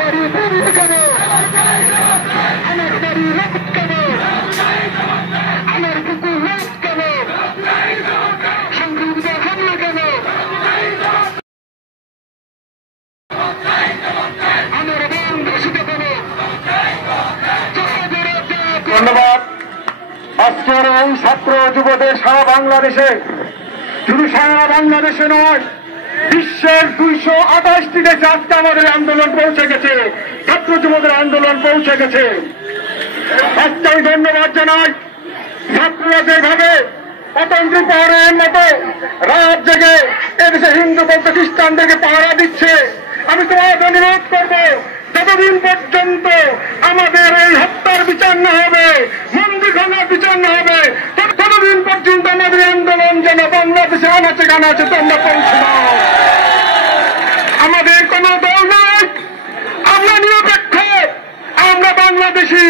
বাড়ি পুলিশ কেন, আমার বাড়ি লোক কেন, আমার কুকুর লোক কেন, সংখ্যালঘুদের হামলা কেন, আমার বাং দূষিত কেন। ধন্যবাদ। আজকের এই ছাত্র যুবদের সারা বাংলাদেশে, শুধু সারা বাংলাদেশে নয়, বিশ্বের 228টি দেশে আজকে আমাদের আন্দোলন পৌঁছে গেছে, ছাত্র যুবদের আন্দোলন পৌঁছে গেছে। আজকে আমি ধন্যবাদ জানাই ছাত্ররা যেভাবে পতঞ্জলি পাহাড়ের মতো রাত জেগে এদেশে হিন্দু বৌদ্ধ খ্রিস্টানদেরকে পাহারা দিচ্ছে। আমি তোমাদের অনুরোধ করব, যতদিন পর্যন্ত আমাদের এই হত্যার বিচার না হবে, মন্দির ভাঙার বিচার না হবে, ততদিন পর্যন্ত আমাদের আন্দোলন যেন বাংলাদেশে আনাচে কানাচে তোমরা পৌঁছে দাও। আমাদের কোন দল নাই, আমরা নিরপেক্ষ, আমরা বাংলাদেশি।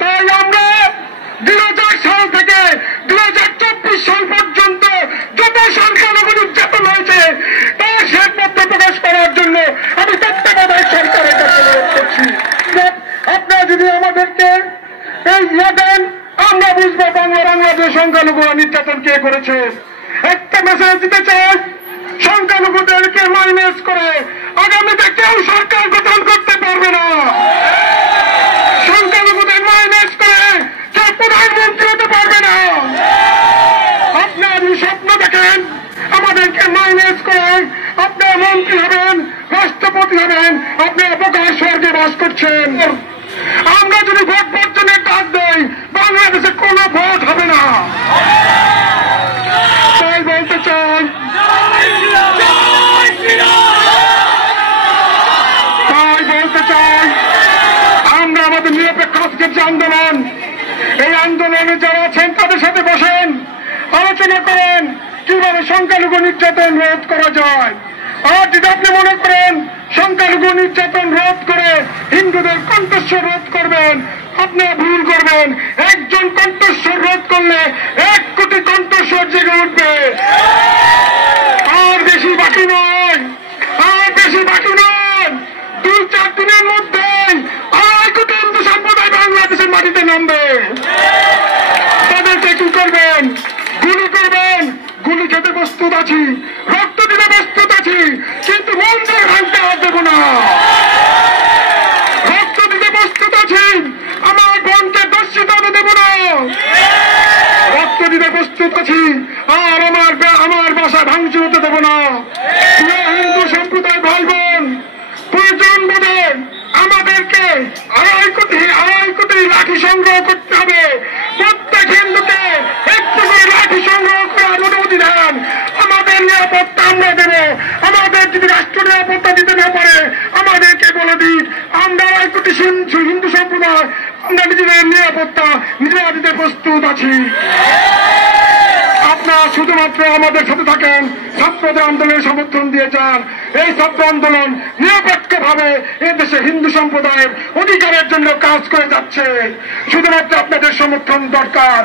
তাই আমরা 2000 সাল থেকে 2024 সাল পর্যন্ত যত সংখ্যালঘু নির্যাতন হয়েছে তা শ্বেতপত্র প্রকাশ করার জন্য আমি তত্ত্বাবধায়ক সরকারের কাছে অনুরোধ করছি। আপনারা যদি আমাদেরকে এই ইয়ে দেন, আমরা বুঝবো বাংলাদেশ সংখ্যালঘু নির্যাতন কে করেছে। একটা মেসেজ দিতে চাই, সংখ্যালঘুদেরকে মাইনাস করে আগামীতে কেউ সরকার গঠন করতে পারবে না। সংখ্যালঘুদের মাইনাস করে কেউ প্রধানমন্ত্রী হতে পারবে না। আপনারা যদি স্বপ্ন দেখেন আমাদেরকে মাইনাস করে আপনারা মন্ত্রী হবেন, রাষ্ট্রপতি হবেন, আপনারা প্রকাশ স্বর্গে বাস করছেন। আমরা যদি ভোট বর্জনের ডাক দেই, বাংলাদেশে কোনো ভোট হবে না। তাই বলতে চাই, আমরা আমাদের নিরপেক্ষ আজকের যে আন্দোলন, এই আন্দোলনে যারা আছেন তাদের সাথে বসেন, আলোচনা করেন কিভাবে সংখ্যালঘু নির্যাতন রোধ করা যায়। আর যদি আপনি মনে করেন সংখ্যালঘু নির্যাতন রোধ করে হিন্দুদের কণ্ঠস্বর রোধ করবেন, আপনারা ভুল করবেন। একজন কণ্ঠস্বর রোধ করলে 1 কোটি কণ্ঠস্বর জেগে উঠবে। আর বেশি বাকি নয়, আর বেশি বাকি নয়। 2-4 দিনের মধ্যেই 2.5 কোটি হিন্দু সম্প্রদায় বাংলাদেশের মাটিতে নামবে। তাদেরকে কি করবেন? গুলি করবেন। গুলি খেতে প্রস্তুত আছি, রক্ত দিতে প্রস্তুত আছি, কিন্তু মন্দির ভাঙতে আর দেব না। রক্ত দিতে প্রস্তুত আছি, আমার বোনকে দর্শিত হতে দেব না। রক্ত দিতে প্রস্তুত আছি, আর আমার বাসা ভাঙচুর হতে দেব না। হিন্দু সম্প্রদায় ভাই বোন, প্রয়োজন বোধে আমাদেরকে 2.5 কোটি লাঠি সংগ্রহ করতে হবে। প্রত্যেক হিন্দুকে 1টি করে লাঠি সংগ্রহ করার অনুমতি দেন। আমাদের নিরাপত্তা আমরা দেব। আমাদের যদি রাষ্ট্র নিরাপত্তা দিতে না পারে আমাদেরকে বলে দিন। আমরা 2.5 কোটি হিন্দু সম্প্রদায়, আমরা নিজেদের নিরাপত্তা নিজেরা দিতে প্রস্তুত আছি। আপনারা শুধুমাত্র আমাদের সাথে থাকেন, ছাত্রদের আন্দোলনের সমর্থন দিয়ে যান। এই ছাত্র আন্দোলন নিরপেক্ষভাবে এদেশে হিন্দু সম্প্রদায়ের অধিকারের জন্য কাজ করে যাচ্ছে। শুধুমাত্র আপনাদের সমর্থন দরকার।